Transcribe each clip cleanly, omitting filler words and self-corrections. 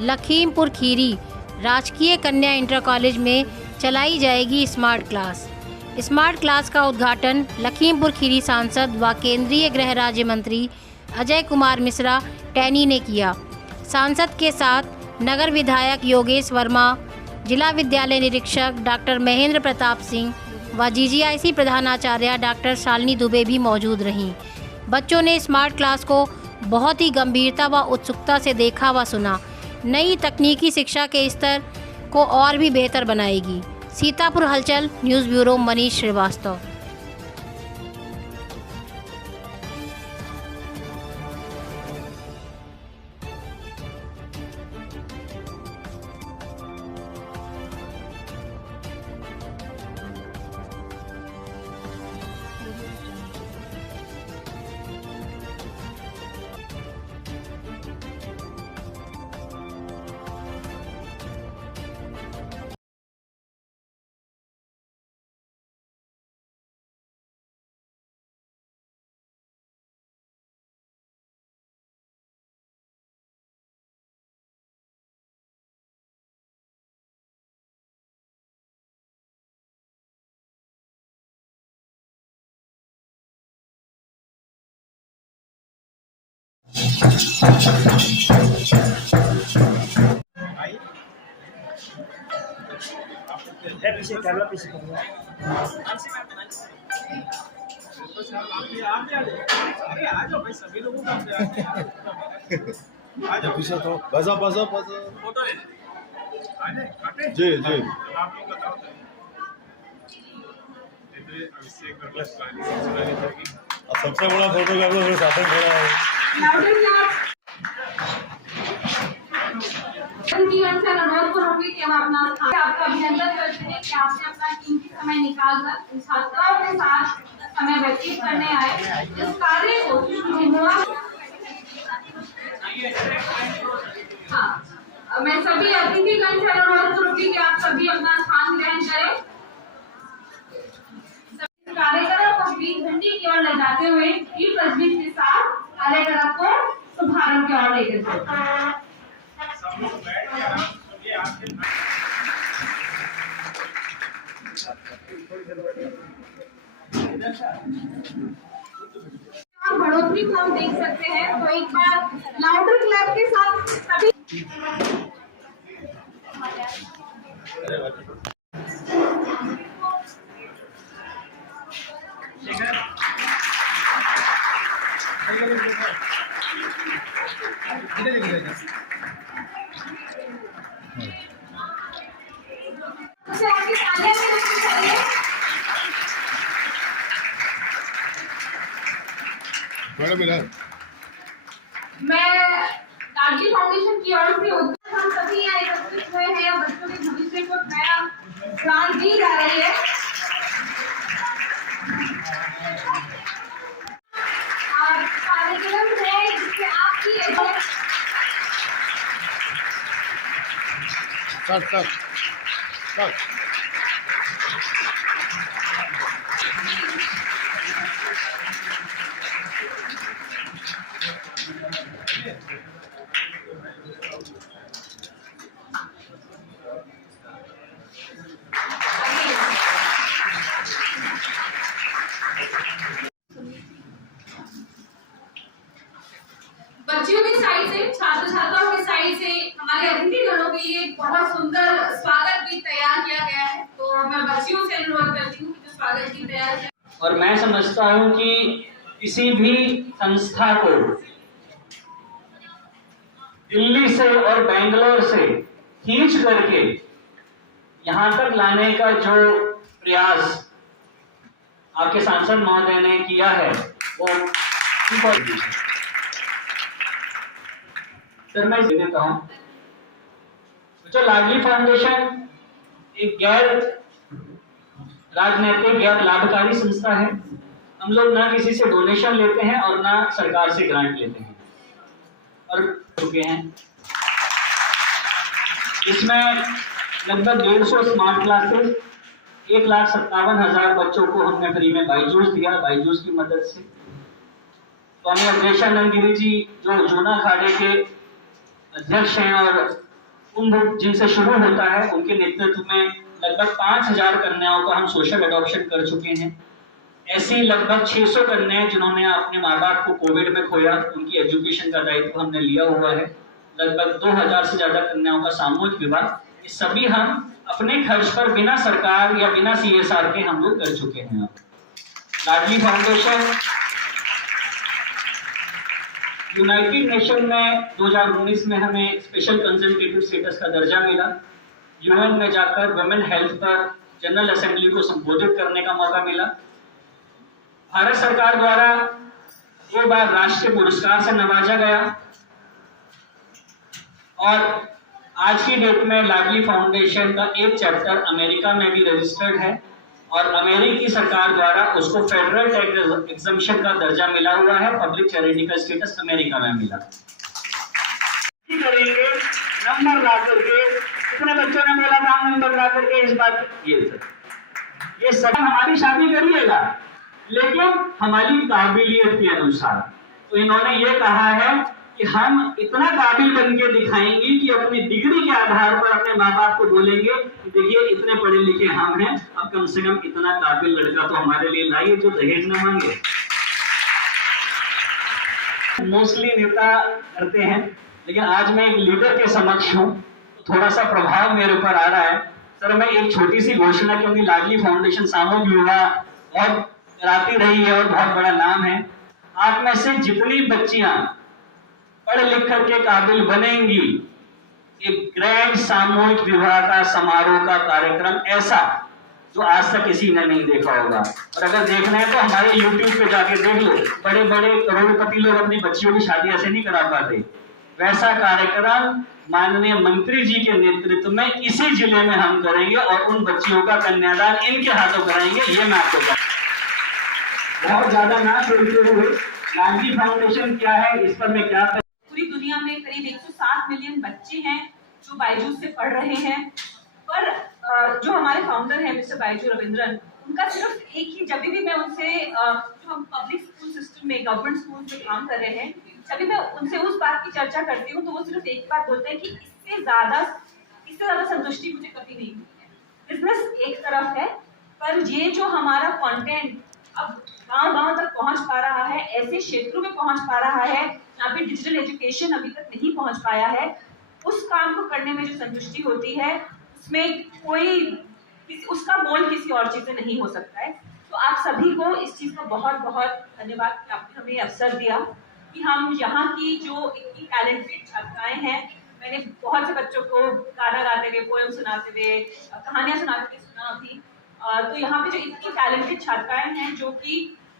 लखीमपुर खीरी राजकीय कन्या inter college में चलाई जाएगी स्मार्ट क्लास। स्मार्ट क्लास का उद्घाटन लखीमपुर खीरी सांसद व केंद्रीय गृह राज्य मंत्री अजय कुमार मिश्रा टैनी ने किया। सांसद के साथ नगर विधायक योगेश वर्मा, जिला विद्यालय निरीक्षक डॉक्टर महेंद्र प्रताप सिंह व जीजीआईसी प्रधानाचार्य डॉक्टर शालिनी दुबे भी मौजूद रहीं। बच्चों ने स्मार्ट क्लास को बहुत ही गंभीरता व उत्सुकता से देखा व सुना। नई तकनीकी शिक्षा के स्तर को और भी बेहतर बनाएगी। सीतापुर हलचल न्यूज़ ब्यूरो मनीष श्रीवास्तव। पीछे कैमरा पीछे करूँगा। सभी लोगों का पीछे तो बजा बजा बजा फोटो जी जी। सबसे बड़ा फोटोग्राफर साथ में खड़ा है। आपका अभिनंदन करते हैं कि आपने अपना कीमती समय निकालकर छात्राओं के साथ समय व्यतीत करने आए। इस कार्य को मैं सभी अतिथिगण से अनुरोध करूंगी कि आप सभी अपना स्थान ग्रहण करें। कार्यक्रम को 20 घंटे की ओर ले जाते हुए दीप प्रज्वलित के साथ कार्यक्रम को शुभारंभ की ओर ले जाते बढ़ोतरी को हम देख सकते हैं। तो एक बार लाउडर क्लैप के साथ सभी मैं गार्गी फाउंडेशन की ओर से हम सभी यहाँ एकत्रित हुए हैं। बच्चों के भविष्य को नया प्राण दी जा रही है। और कार्यक्रम है जिससे आपकी बच्चियों की साइड से, छात्र छात्राओं की साइड से हमारे अतिथिगणों के लिए बहुत सुंदर स्वागत भी तैयार किया गया है। तो मैं बच्चियों से अनुरोध करती हूँ कि स्वागत की तैयारी। और मैं समझता हूँ कि किसी भी संस्था को दिल्ली से और बेंगलोर से खींच करके यहाँ तक लाने का जो प्रयास आपके सांसद महोदय ने किया है वो सर मैं दे देता हूँ। जो लाडली फाउंडेशन एक गैर राजनैतिक गैर लाभकारी संस्था है। हम लोग ना किसी से डोनेशन लेते हैं और ना सरकार से ग्रांट लेते हैं और चुके हैं। इसमें लगभग 150 स्मार्ट क्लासेस 1,57,000 बच्चों को हमने फ्री में बाईजूस दिया, बाईजूस की मदद से। स्वामी अग्रेशानंद गिरी जी जो जूना अखाड़े के अध्यक्ष हैं और कुंभ जिनसे शुरू होता है, उनके नेतृत्व में लगभग 5000 कन्याओं को हम सोशल एडॉप्शन कर चुके हैं। ऐसी लगभग 600 कन्याएं जिन्होंने अपने माँ बाप को कोविड में खोया, उनकी एजुकेशन का दायित्व हमने लिया हुआ है। लगभग 2000 से ज्यादा कन्याओं का सामूहिक विवाह, ये सभी हम अपने खर्च पर बिना सरकार या बिना CSR के हम लोग कर चुके हैं। लाडली फाउंडेशन यूनाइटेड नेशन में 2019 में हमें स्पेशल कंसल्टेटिव स्टेटस का दर्जा मिला। यूएन में जाकर वुमेन हेल्थ पर जनरल असेंबली को संबोधित करने का मौका मिला। भारत सरकार द्वारा 2 बार राष्ट्रीय पुरस्कार से नवाजा गया और आज की डेट में लाडली फाउंडेशन का एक चैप्टर अमेरिका में भी रजिस्टर्ड है और अमेरिकी सरकार द्वारा उसको फेडरल टैक्स एग्जम्पशन का दर्जा मिला हुआ है। पब्लिक चैरिटी का स्टेटस अमेरिका में मिला। करेंगे नंबर ला करके, कितने बच्चों ने बोला था नंबर ला करके इस बात ये सब हमारी शादी करिएगा, लेकिन हमारी काबिलियत के अनुसार। तो इन्होंने ये कहा है कि हम इतना काबिल बन के दिखाएंगे कि अपनी डिग्री के आधार पर अपने माँ बाप को बोलेंगे कि देखिए इतने पढ़े लिखे हम हैं, अब कम से कम इतना काबिल लड़का तो हमारे लिए लाइए जो दहेज न मांगे। मोस्टली नेता करते हैं, लेकिन आज मैं एक लीडर के समक्ष हूँ तो थोड़ा सा प्रभाव मेरे ऊपर आ रहा है। सर मैं एक छोटी सी घोषणा, क्योंकि लाडली फाउंडेशन सामूहिक विवाह बहुत कराती रही है और बहुत बड़ा नाम है। आप में से जितनी बच्चियां पढ़ लिख करके काबिल बनेंगी, एक ग्रैंड सामूहिक विवाह का समारोह का कार्यक्रम ऐसा जो आज तक किसी ने नहीं देखा होगा। और अगर देखना है तो हमारे YouTube पे जाके देख लो, बड़े बड़े करोड़पति लोग अपनी बच्चियों की शादी ऐसे नहीं करा पाते। वैसा कार्यक्रम माननीय मंत्री जी के नेतृत्व में इसी जिले में हम करेंगे और उन बच्चियों का कन्यादान इनके हाथों कराएंगे। ये मैं आपको बहुत ज्यादा ना सोचते हुए लाडली फाउंडेशन क्या है, इस पर मैं क्या पूरी दुनिया में करीब 107 मिलियन बच्चे हैं जो बायजूस से पढ़ रहे हैं, पर जो हमारे फाउंडर हैं मिस्टर बायजू रविंद्रन, उनका सिर्फ एक ही, जब भी मैं उनसे जो हम पब्लिक स्कूल सिस्टम में, गवर्नमेंट स्कूल में काम कर रहे हैं, जब भी मैं उनसे उस बात की चर्चा करती हूँ तो वो सिर्फ एक बात बोलते हैं कि इससे ज्यादा संतुष्टि मुझे कभी नहीं हुई है। बिजनेस एक तरफ है, पर ये जो हमारा कंटेंट अब गांव-गांव तक पहुंच पा रहा है, ऐसे क्षेत्रों में पहुंच पा रहा है जहाँ पे डिजिटल एजुकेशन अभी तक नहीं पहुंच पाया है, उस काम को करने में जो संतुष्टि होती है उसमें उसका मोल किसी और चीज से नहीं हो सकता है। तो आप सभी को इस चीज का बहुत बहुत धन्यवाद कि आपने हमें अवसर दिया कि हम यहाँ की जो इतनी टैलेंटेड छात्राएं हैं, मैंने बहुत से बच्चों को गाना गाते हुए, पोएम सुनाते हुए, कहानियां सुनाते हुए सुना अभी, तो यहाँ पे जो इतनी टैलेंटेड छात्राएं हैं जो कि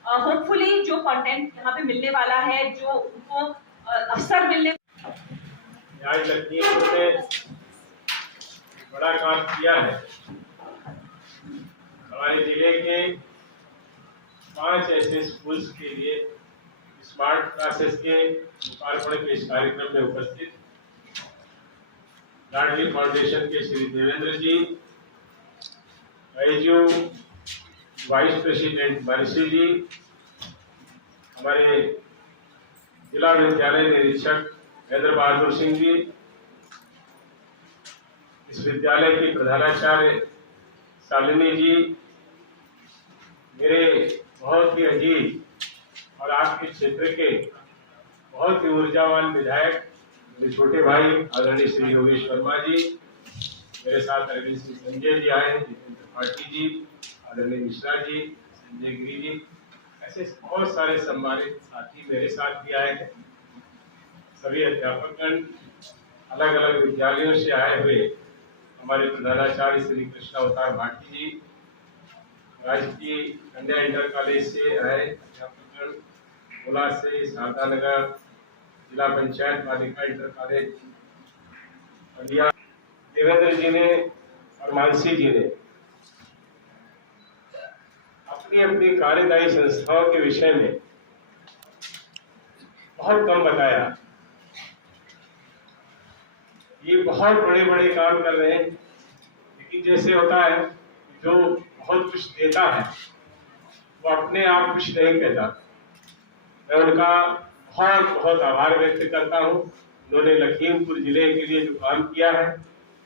होपफुली जो कंटेंट यहाँ पे मिलने वाला है, जो उनको अवसर मिलने, आज लखीमपुर ने बड़ा काम किया है। हमारे जिले के 5 ऐसे स्कूल्स के लिए स्मार्ट क्लासेस के लोकार्पण के इस कार्यक्रम में उपस्थित लाडली फाउंडेशन के श्री देवेंद्र जी, बैजू वाइस प्रेसिडेंट बंसी जी, हमारे जिला विद्यालय निरीक्षक महेंद्र बहादुर सिंह जी, इस विद्यालय की प्रधानाचार्य शालिनी जी, मेरे बहुत ही अजीज और आपके क्षेत्र के बहुत ही ऊर्जावान विधायक मेरे छोटे भाई आदरणीय श्री योगेश वर्मा जी, मेरे साथ आदरणीय श्री संजय जी आए हैं, जितेंद्र पाटिल जी, आदरणीय मिश्रा जी, संजय गिरी जी, ऐसे बहुत सारे सम्मानित साथी मेरे साथ भी आए हैं। सभी अध्यापकगण, अलग अलग विद्यालयों से आए हुए हमारे प्रधानाचार्य श्री कृष्णा अवतार भाटी जी, राजकीय कन्या इंटर कॉलेज से आए अध्यापकगण, गोला से, शारदा नगर, जिला पंचायत बालिका इंटर कॉलेज बलिया, देवेंद्र जी ने और मानसी जी ने अपनी अपनी कार्यदायी संस्थाओं के विषय में बहुत कम बताया। ये बहुत बड़े बड़े काम कर रहे हैं, लेकिन जैसे होता है जो बहुत कुछ देता है वो अपने आप कुछ नहीं कहता। मैं उनका बहुत बहुत आभार व्यक्त करता हूँ उन्होंने लखीमपुर जिले के लिए जो काम किया है,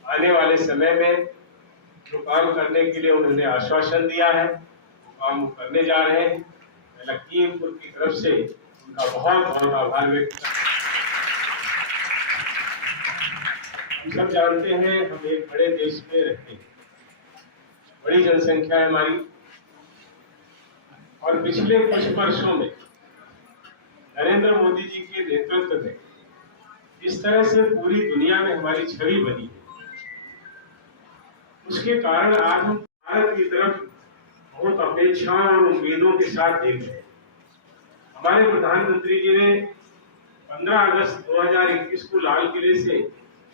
आने वाले समय में जो काम करने के लिए उन्होंने आश्वासन दिया है, वो काम करने जा रहे हैं। मैं लखीमपुर की तरफ से उनका बहुत बहुत आभार व्यक्त करता हूं। हम सब जानते हैं हम एक बड़े देश में रहते हैं, बड़ी जनसंख्या है हमारी, और पिछले कुछ वर्षों में नरेंद्र मोदी जी के नेतृत्व में इस तरह से पूरी दुनिया में हमारी छवि बनी है, उसके कारण आज हम भारत की तरफ बहुत अपेक्षाओं और उम्मीदों के साथ देख रहे हैं। हमारे प्रधानमंत्री जी ने 15 अगस्त 2021 को लाल किले से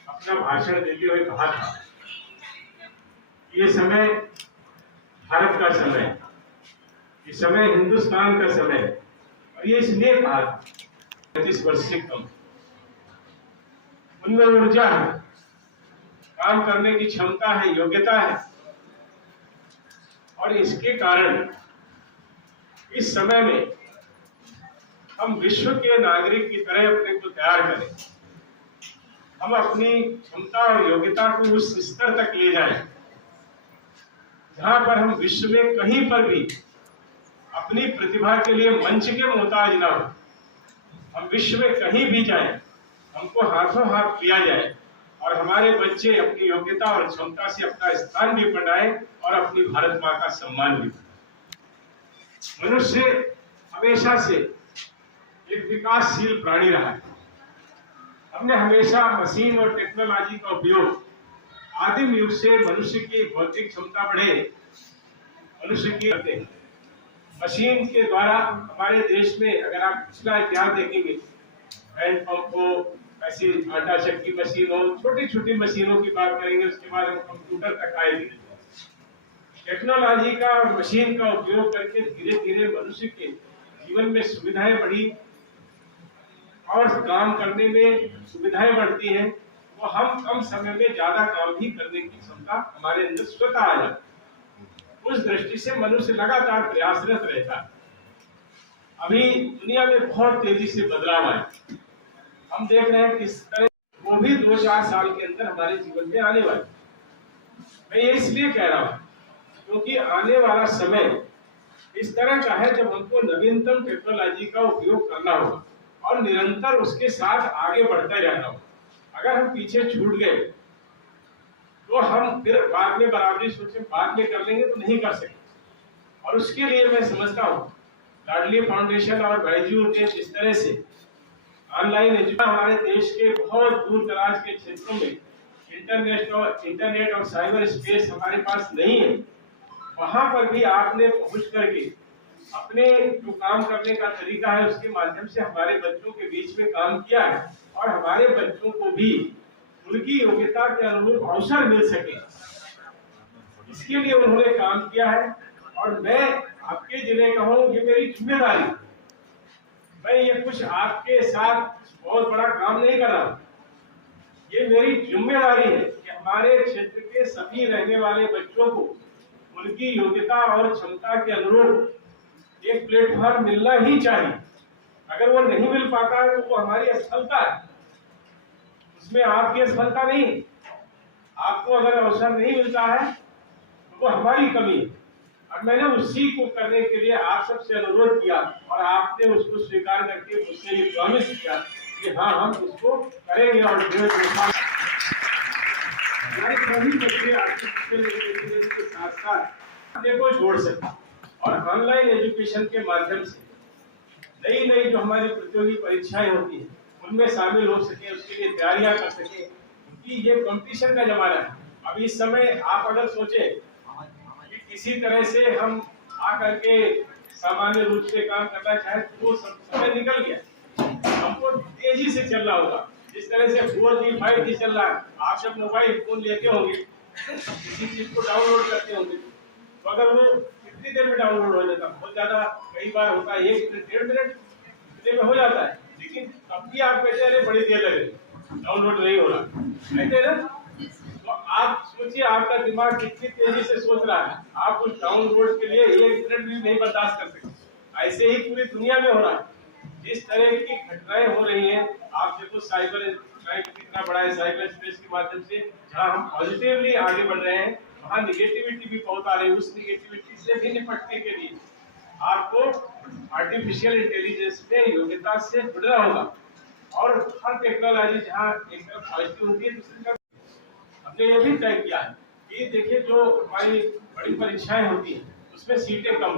अपना भाषण देते हुए कहा था, ये समय भारत का समय है, ये समय हिंदुस्तान का समय है, और ये इसलिए कहा 35 वर्ष से कम, उनमें ऊर्जा है, काम करने की क्षमता है, योग्यता है, और इसके कारण इस समय में हम विश्व के नागरिक की तरह अपने को तैयार करें, हम अपनी क्षमता और योग्यता को उस स्तर तक ले जाएं जहां पर हम विश्व में कहीं पर भी अपनी प्रतिभा के लिए मंच के मोहताज ना हो। हम विश्व में कहीं भी जाएं, हमको हाथों हाथ लिया जाए और हमारे बच्चे अपनी योग्यता और क्षमता से अपना स्थान भी बनाए और अपनी भारत माँ का सम्मान भी बनाए। मनुष्य हमेशा से एक विकासशील प्राणी रहा है। हमने हमेशा मशीन और टेक्नोलॉजी का उपयोग आदिम युग से मनुष्य की भौतिक क्षमता बढ़े, मनुष्य की करते हैं। मशीन के द्वारा हमारे देश में अगर आप पिछला इतिहास देखेंगे, हैंड पंप हो, ऐसी आटा चक्की मशीन हो, छोटी छोटी मशीनों की बात करेंगे, उसके बाद हम कंप्यूटर तक आएंगे। टेक्नोलॉजी का और मशीन का उपयोग करके धीरे धीरे मनुष्य के जीवन में सुविधाएं बढ़ी और काम करने में सुविधाएं बढ़ती हैं, तो हम कम समय में ज्यादा काम भी करने की क्षमता हमारे अंदर स्वतः आ जाती है। उस दृष्टि से मनुष्य लगातार प्रयासरत रहता है। अभी दुनिया में बहुत तेजी से बदलाव आए, हम देख रहे हैं किस तरह वो भी 2-4 साल के अंदर हमारे जीवन में आने वाले। मैं ये इसलिए कह रहा हूँ क्योंकि आने वाला समय इस तरह का है जब हमको नवीनतम टेक्नोलॉजी का उपयोग करना होगा और निरंतर उसके साथ आगे बढ़ते रहना होगा। अगर हम पीछे छूट गए तो हम फिर बाद में बराबरी सोचे बाद में कर लेंगे तो नहीं कर सकते। और उसके लिए मैं समझता हूँ लाडली फाउंडेशन और बायजू ने जिस तरह से ऑनलाइन एजुकेशन हमारे देश के बहुत दूर दराज के क्षेत्रों में इंटरनेट और साइबर स्पेस हमारे पास नहीं है, वहां पर भी आपने पहुंच करके अपने जो काम करने का तरीका है उसके माध्यम से हमारे बच्चों के बीच में काम किया है और हमारे बच्चों को भी उनकी योग्यता के अनुरूप अवसर मिल सके, इसके लिए उन्होंने काम किया है। और मैं आपके जिले का हूँ, ये मेरी जिम्मेदारी, मैं ये कुछ आपके साथ बहुत बड़ा काम नहीं कर रहा हूँ, ये मेरी जिम्मेदारी है कि हमारे क्षेत्र के सभी रहने वाले बच्चों को उनकी योग्यता और क्षमता के अनुरूप एक प्लेटफॉर्म मिलना ही चाहिए। अगर वो नहीं मिल पाता है तो वो हमारी असफलता है, उसमें आपकी असफलता नहीं है। आपको अगर अवसर नहीं मिलता है तो वो हमारी कमी है। और मैंने उसी को करने के लिए आप सबसे अनुरोध किया और आपने उसको स्वीकार करके मुझसे ये प्रॉमिस किया कि हाँ हम उसको करेंगे। और हमारे सभी बच्चे आर्टिफिशियल इंटेलिजेंस के साथ साथ देखो जोड़ सकते और ऑनलाइन एजुकेशन के माध्यम से नई नई जो हमारी प्रतियोगी परीक्षाएं होती हैं उनमें शामिल हो सके, उसके लिए तैयारियां कर सके, क्योंकि ये कंपटीशन का जमाना है। अब इस समय आप अगर सोचे कि किसी तरह से हम आकर के सामान्य रूप से काम करना चाहे तो वो समय निकल गया, हमको तेजी से चलना होगा। जिस तरह से 4G 5G चल रहा है, आप जब मोबाइल फोन लेते होंगे किसी चीज को डाउनलोड करते होंगे तो अगर वो कितनी देर में डाउनलोड हो जाता, बहुत ज्यादा कई बार होता है 1 मिनट 1.5 मिनट इतने में हो जाता है, लेकिन तब भी आप कहते हैं बड़ी देर लगे डाउनलोड नहीं हो रहा, कहते ना। तो आप सोचिए आपका दिमाग कितनी तेजी से सोच रहा है, आप उस डाउनलोड के लिए 1 मिनट भी नहीं बर्दाश्त कर सकते। ऐसे ही पूरी दुनिया में हो रहा है। जिस तरह की घटनाएं हो रही हैं, आप देखो साइबर क्राइम कितना बड़ा है, साइबर स्पेस के माध्यम से जहां हम पॉजिटिवली आगे बढ़ रहे हैं, वहां निगेटिविटी भी बहुत आ रही है। उस निगेटिविटी से भी निपटने के लिए आपको आर्टिफिशियल इंटेलिजेंस में योग्यता से जुड़ना होगा। और हर टेक्नोलॉजी जहाँ एक तरफ पॉजिटिव होती है, दूसरी तरफ हमने ये भी तय किया है कि देखिए जो हमारी बड़ी परीक्षाएं होती हैं उसमें सीटें कम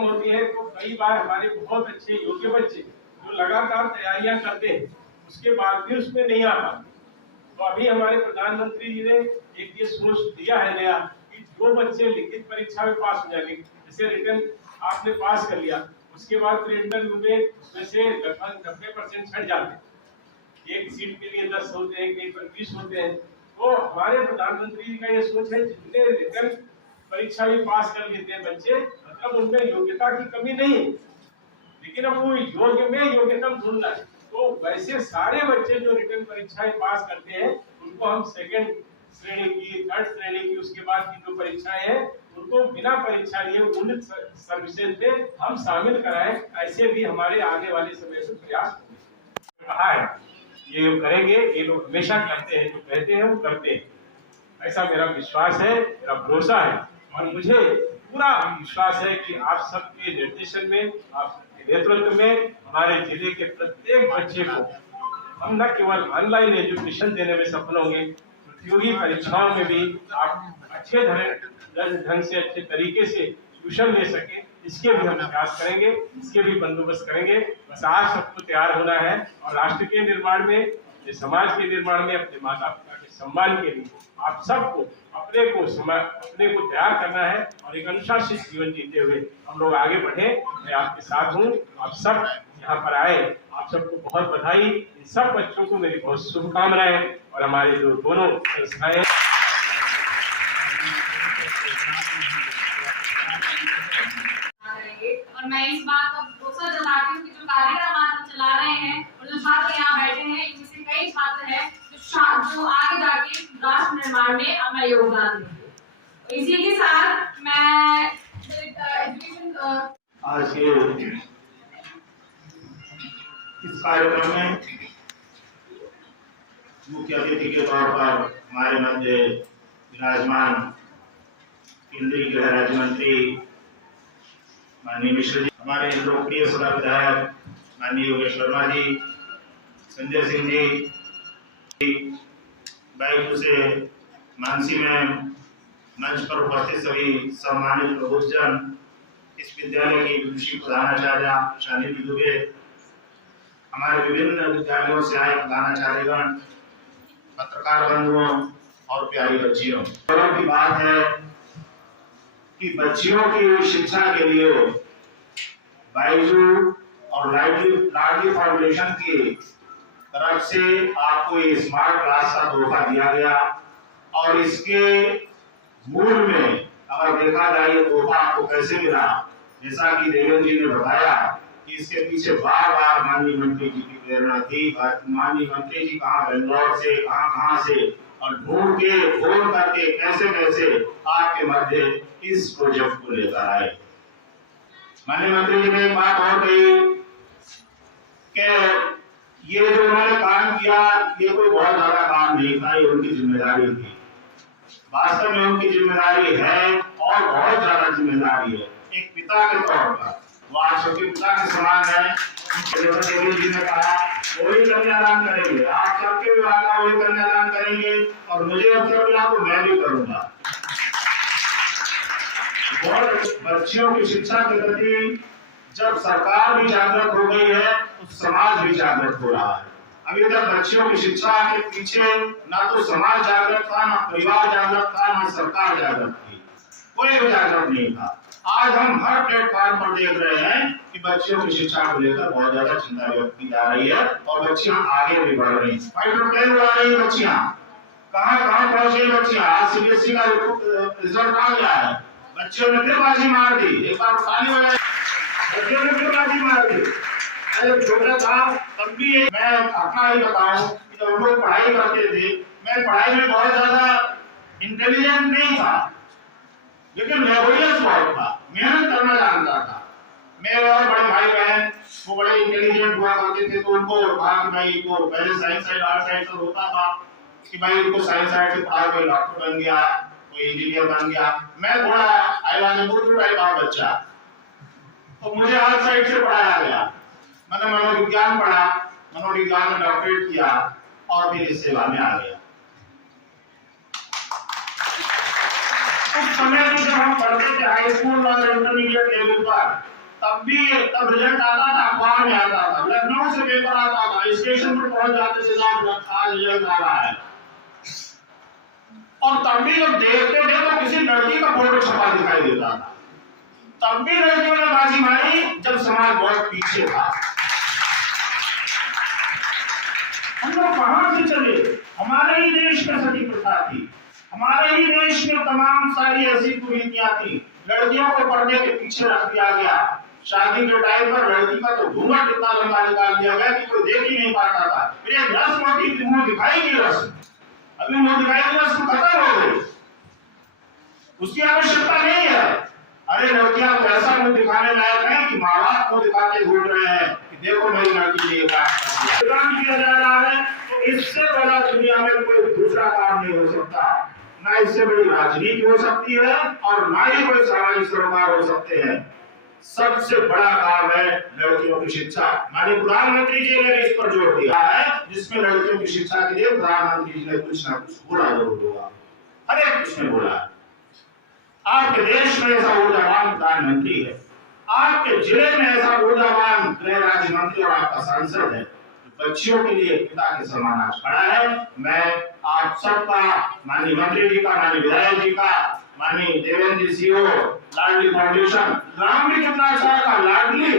होती हैं, तो कई बार हमारे बहुत अच्छे योग्य बच्चे जो लगातार तैयारियां करते हैं उसके बाद भी उसमें नहीं आ पाते। तो अभी हमारे प्रधानमंत्री जी ने एक ये सोच दिया है नया कि जो बच्चे लिखित परीक्षा में पास हो जाएंगे, जैसे रिटर्न आपने पास कर लिया, उसके बाद फिर इंटरव्यू में उसमें से लगभग 90% छट जाते हैं। एक सीट के लिए 10 होते हैं, कहीं पर 20 होते हैं। तो हमारे प्रधानमंत्री जी का ये सोच है जितने रिटर्न परीक्षा भी पास कर लेते हैं बच्चे, मतलब उनमें योग्यता की कमी नहीं है, लेकिन अब वो योग्य में योग्यतम ढूंढना है। तो वैसे सारे बच्चे जो रिटर्न परीक्षाएं पास करते हैं उनको हम सेकंड श्रेणी की, थर्ड श्रेणी की, उसके बाद की जो परीक्षाएं हैं उनको बिना परीक्षा लिए उन्नत सर्विसेज में हम शामिल कराएं। ऐसे भी हमारे आने वाले समय में प्रयास कहा है, ये करेंगे, ये लोग हमेशा करते हैं, जो कहते हैं वो करते हैं, ऐसा मेरा विश्वास है, मेरा भरोसा है। और मुझे पूरा विश्वास है कि आप सबके निर्देशन में, आप सबके नेतृत्व में हमारे जिले के प्रत्येक बच्चे को हम न केवल ऑनलाइन एजुकेशन देने में सफल होंगे, प्रतियोगी परीक्षाओं में भी आप अच्छे ढंग से, अच्छे तरीके से ट्यूशन ले सके, इसके भी हम प्रयास करेंगे, इसके भी बंदोबस्त करेंगे। बस आज सबको तैयार होना है और राष्ट्र के निर्माण में, समाज के निर्माण में, अपने माता पिता के सम्मान के लिए आप सबको अपने को तैयार करना है और एक अनुशासित जीवन जीते हुए हम लोग आगे बढ़े। मैं आपके साथ हूँ, आप सब यहाँ पर आए, आप सबको बहुत बधाई। इन सब बच्चों को मेरी बहुत शुभकामनाएं। और हमारे जो दोनों संस्थाएं और मैं इस बात का भरोसा जताती हूँ कि जो कार्यक्रम आज हम चला रहे हैं और जो छात्र यहाँ बैठे हैं, इनमें से कई छात्र हैं जो आगे जाके राष्ट्र निर्माण में अपना योगदान देंगे। इसी के साथ मैं एजुकेशन आज के इस कार्यक्रम में मुख्य अतिथि के तौर पर हमारे मध्य विराजमान केंद्रीय गृह राज्य मंत्री माननीय मिश्र जी, हमारे लोकप्रिय सदस्य विधायक माननीय योगेश वर्मा जी, संजय सिंह जी, बाइजू से मानसी मैम, मंच पर उपस्थित सभी सम्मानित प्रबुद्धजन, इस विद्यालय की विदुषी प्रधानाचार्य शालिनी दुबे, हमारे विभिन्न विद्यालयों से आए प्रधानाचार्यगण, पत्रकार बंधुओं और प्यारी बच्चियों, गौरव की बात है कि बच्चियों की शिक्षा के लिए बाइजू और लाडली फाउंडेशन की तरफ से आपको ये स्मार्ट क्लास का तोहफा दिया गया। और इसके मूल में अगर देखा जाए ये तोहफा आपको कैसे मिला, जैसा कि देवेंद्र जी ने बताया कि इसके पीछे बार बार माननीय मंत्री जी की प्रेरणा थी। माननीय मंत्री जी कहाँ बेंगलोर से, कहाँ से, और ढूंढ के फोन करके कैसे आपके मध्य इस प्रोजेक्ट को लेकर आए। माननीय मंत्री जी ने एक बात और कही कि ये जो उन्होंने काम किया ये कोई बहुत ज्यादा काम नहीं था, ये उनकी जिम्मेदारी थी। वास्तव में उनकी जिम्मेदारी है और बहुत ज्यादा जिम्मेदारी है। एक पिता के तौर पर वो आज सबके पिता के समान है। देवेंद्र जी ने कहा वही कन्यादान करेंगे, आप सबके विवाह का वही कन्यादान करेंगे और मुझे अवसर मिला तो मैं भी करूंगा। और बच्चियों की शिक्षा के प्रति जब सरकार भी जागृत हो गई है तो समाज भी जागृत हो रहा है। अभी तक बच्चियों की शिक्षा के पीछे ना तो समाज जागृत था, ना परिवार जागृत था, ना सरकार जागृत थी, कोई भी जागृत नहीं था। आज हम हर प्लेटफॉर्म पर देख रहे हैं कि बच्चियों की शिक्षा को लेकर बहुत ज्यादा चिंता व्यक्त की जा रही है और बच्चियां आगे भी बढ़ रही हैं। फाइटर प्लेन उड़ा रही है बच्चियां, कहाँ पहुंच गई बच्चियां। आज सीबीएसई का रिजल्ट आ गया है, बच्चों ने फिर बाजी मार दी, एक बार ताली बजाई, बच्चों ने फिर बाजी मार दी। मैं छोटा था तब भी मैं अपना ही बताऊं कि जब हम लोग पढ़ाई करते थे, मैं पढ़ाई में बहुत ज्यादा इंटेलिजेंट नहीं था, लेकिन लेबोरियस बहुत था, मेहनत करना जानता था। मेरे और बड़े भाई बहन वो बड़े इंटेलिजेंट हुआ करते थे, तो उनको कहा कि भाई इनको पहले साइंस साइड आर्ट साइड सब होता था कि भाई इनको साइंस साइड से पढ़ा, कोई डॉक्टर बन गया, कोई इंजीनियर बन गया। मैं थोड़ा I was a good type का बच्चा, तो मुझे आर्ट साइड से पढ़ाया गया। मैंने मनोविज्ञान पढ़ा, मनोविज्ञान में डॉक्टरेट किया और फिर इस सेवा में आ गया। उस समय में जब हम पढ़ते थे हाई स्कूल और इंटरमीडिएट लेवल पर, तब रिजल्ट आता था, अखबार में आता था, लखनऊ से पेपर आता था, स्टेशन पर पहुंच जाते थे, साहब आज रिजल्ट आ रहा है। और तब भी जब देखते थे तो किसी लड़की का फोटो छपा दिखाई देता था। तब भी लड़कियों ने बाजी मारी जब समाज बहुत पीछे था। हम लोग कहां से चले? हमारे ही देश में सती प्रथा थी, हमारे ही देश में तमाम सारी ऐसी कुरीतियां थी। लड़कियों को पढ़ने के पीछे रख दिया गया। शादी के टाइम पर लड़की का तो घूंघट इतना लंबा निकाल दिया गया कि कोई देख ही नहीं पाता था। फिर एक रस्म होती थी, मुंह दिखाई की रस्म, अभी मुंह दिखाई की रस्म खत्म हो गई, उसकी आवश्यकता नहीं है। अरे लड़कियां तो ऐसा मुंह दिखाने लायक है कि माँ बाप मुंह दिखाते घूम रहे हैं कि देखो मेरी लड़की ने ये काम किया जा रहा है। तो इससे बड़ा दुनिया में कोई दूसरा काम नहीं हो सकता, ना इससे बड़ी राजनीति हो सकती है और ना ही कोई सामाजिक सरोकार हो सकते हैं। सबसे बड़ा काम है लड़कियों की शिक्षा। माननीय प्रधानमंत्री जी ने इस पर जोर दिया है, जिसमें लड़कियों की शिक्षा के लिए प्रधानमंत्री जी ने कुछ ना कुछ बोला जरूर होगा, हर एक कुछ ने बोला। आपके देश में ऐसा ऊर्जावान प्रधानमंत्री है, आपके जिले में ऐसा ऊर्जावान गृह राज्य मंत्री और आपका सांसद है, बच्चियों के लिए पिता के समान आज खड़ा है। मैं आप सबका, माननीय मंत्री जी का, माननीय विधायक जी का, माननीय देवेंद्र जी सीओ, लाडली फाउंडेशन, नाम भी कितना अच्छा है, लाडली,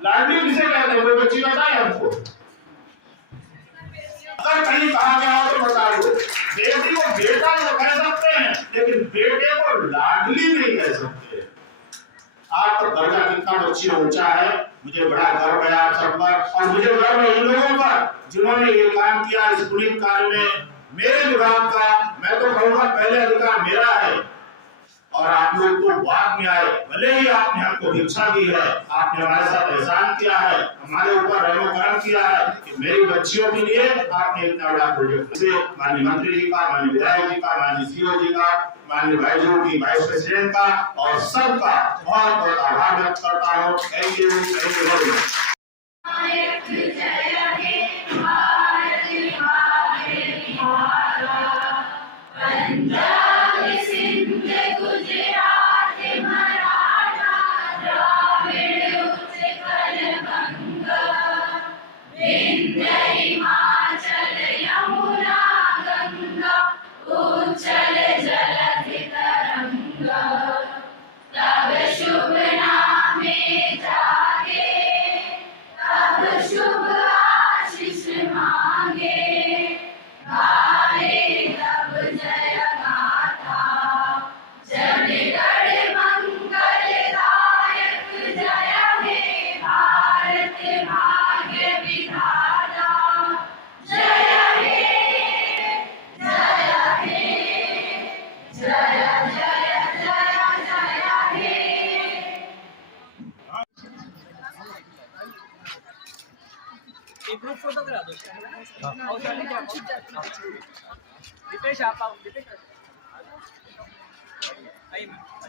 लाडली किसे कहते हैं? वो बच्ची बताए हमको, अगर कहीं कहा गया हो तो बता दो। बेटी को बेटा तो कह सकते हैं, लेकिन बेटे को लाडली नहीं कह सकते। आपका दर्जा कितना बच्ची ऊंचा है, मुझे बड़ा गर्व है आप सब पर, और मुझे गर्व है इन लोगों पर जिन्होंने ये काम किया इस पुनीत कार्य में। मेरे विभाग का मैं तो कहूँगा पहले अधिकार मेरा है और आप लोग तो बाद में आए। भले ही आपने हमको भिक्षा दी है, आपने हमारे साथ एहसान किया है, हमारे ऊपर रहमो करम किया है कि मेरी बच्चियों के लिए आपने इतना बड़ा प्रोजेक्ट से माननीय मंत्री जी का, माननीय विधायक जी का, माननीय सीओ जी का, माननीय भाईजों की वाइस प्रेसिडेंट का और सबका बहुत बहुत आभार व्यक्त करता हूँ। Thank you very much.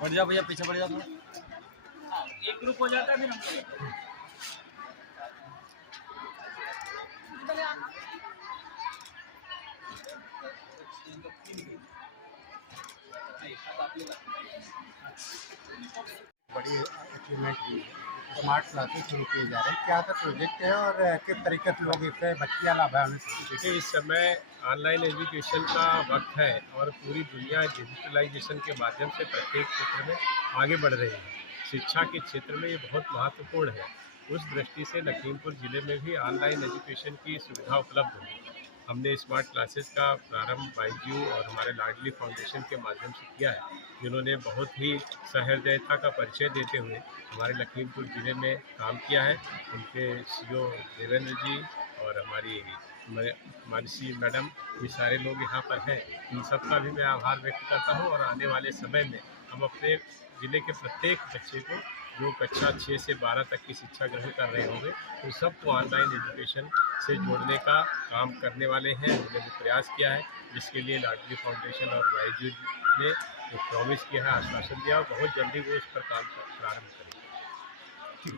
बढ़ जाओ भैया, पीछे बढ़ जाओ थोड़ा। एक ग्रुप हो जाता है फिर हम बड़ी अचीवमेंट हुई है। स्मार्ट क्लासेस शुरू किए जा रहे हैं, क्या सा प्रोजेक्ट है और किस तरीके से लोग इससे बच्चियाँ लाभान्वित? देखिए, इस समय ऑनलाइन एजुकेशन का वक्त है और पूरी दुनिया डिजिटलाइजेशन के माध्यम से प्रत्येक क्षेत्र में आगे बढ़ रही है। शिक्षा के क्षेत्र में ये बहुत महत्वपूर्ण है। उस दृष्टि से लखीमपुर ज़िले में भी ऑनलाइन एजुकेशन की सुविधा उपलब्ध है। हमने स्मार्ट क्लासेस का प्रारंभ बाईजू और हमारे लाडली फाउंडेशन के माध्यम से किया है, जिन्होंने बहुत ही सहृदयता का परिचय देते हुए हमारे लखीमपुर ज़िले में काम किया है। उनके सीओ देवेंद्र जी और हमारी मानसी मैडम, ये सारे लोग यहाँ पर हैं। इन सब का भी मैं आभार व्यक्त करता हूँ और आने वाले समय में हम अपने ज़िले के प्रत्येक बच्चे को जो कक्षा 6 से 12 तक की शिक्षा ग्रहण कर रहे होंगे उन सबको ऑनलाइन एजुकेशन से जोड़ने का काम करने वाले हैं। हमने भी प्रयास किया है, जिसके लिए लाडली फाउंडेशन और बायजू ने एक प्रॉमिस किया है, आश्वासन दिया और बहुत जल्दी वो इस पर काम प्रारंभ करेंगे।